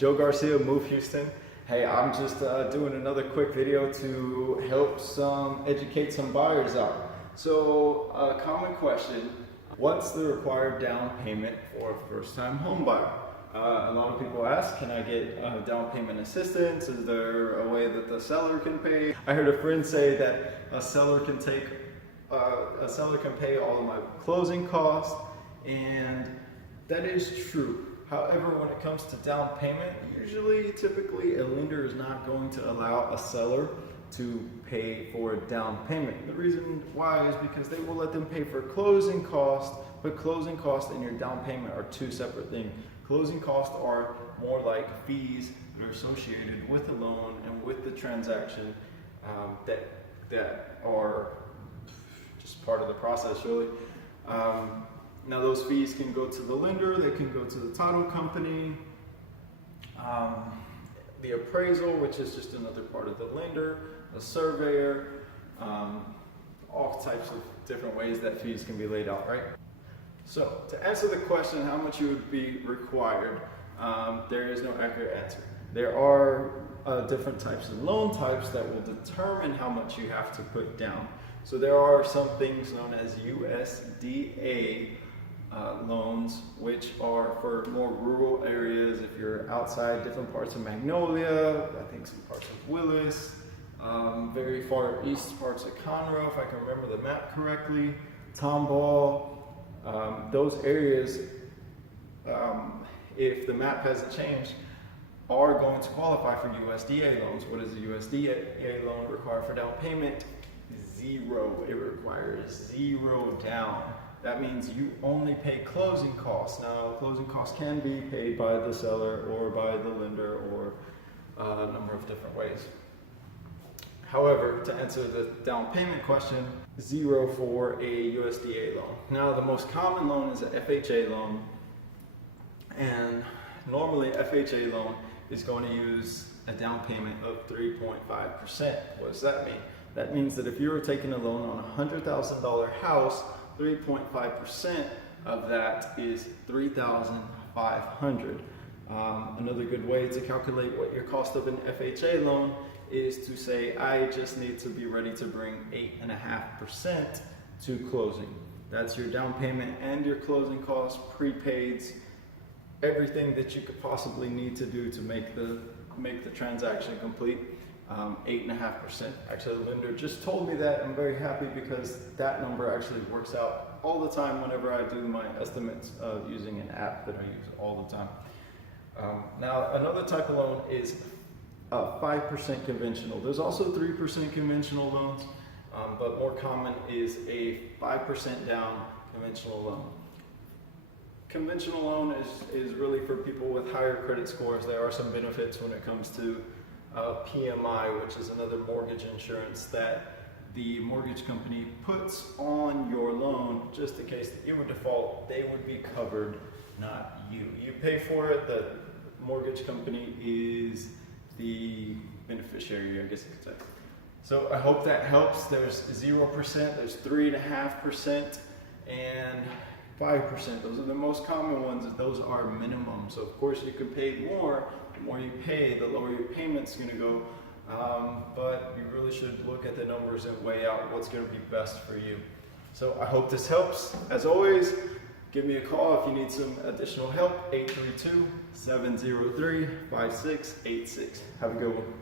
Joe Garcia, Move Houston. Hey, I'm just doing another quick video to help educate some buyers out. So, a common question, what's the required down payment for a first-time home buyer? A lot of people ask, can I get down payment assistance? Is there a way that the seller can pay? I heard a friend say that a seller can pay all of my closing costs, and that is true. However, when it comes to down payment, typically a lender is not going to allow a seller to pay for a down payment. The reason why is because they will let them pay for closing costs, but closing costs and your down payment are two separate things. Closing costs are more like fees that are associated with the loan and with the transaction that are just part of the process, really. Now those fees can go to the lender, they can go to the title company, the appraisal, which is just another part of the lender, the surveyor, all types of different ways that fees can be laid out, right? So to answer the question how much you would be required, there is no accurate answer. There are different types of loan types that will determine how much you have to put down. So there are some things known as USDA loans, which are for more rural areas. If you're outside different parts of Magnolia, I think some parts of Willis, very far east parts of Conroe, if I can remember the map correctly, Tomball, those areas, if the map hasn't changed, are going to qualify for USDA loans. What does a USDA loan require for down payment? Zero. It requires zero down. That means you only pay closing costs. Now, closing costs can be paid by the seller or by the lender or a number of different ways. However, to answer the down payment question, zero for a USDA loan. Now, the most common loan is an FHA loan, and normally FHA loan is going to use a down payment of 3.5%. What does that mean? That means that if you were taking a loan on a $100,000 house, 3.5% of that is $3,500. Another good way to calculate what your cost of an FHA loan is to say, I just need to be ready to bring 8.5% to closing. That's your down payment and your closing costs, prepaids, everything that you could possibly need to do to make the transaction complete. 8.5%. Actually, the lender just told me that. I'm very happy because that number actually works out all the time whenever I do my estimates using an app that I use all the time. Now, another type of loan is 5% conventional. There's also 3% conventional loans, but more common is a 5% down conventional loan. Conventional loan is really for people with higher credit scores. There are some benefits when it comes to PMI, which is another mortgage insurance that the mortgage company puts on your loan just in case you would default. They would be covered, not you. You pay for it. The mortgage company is the beneficiary, I guess you could say. So I hope that helps. There's 0%, there's 3.5%, and 5%. Those are the most common ones. Those are minimum. So of course you can pay more. The more you pay, the lower your payment's going to go. But you really should look at the numbers and weigh out what's going to be best for you. So I hope this helps. As always, give me a call if you need some additional help. 832-703-5686. Have a good one.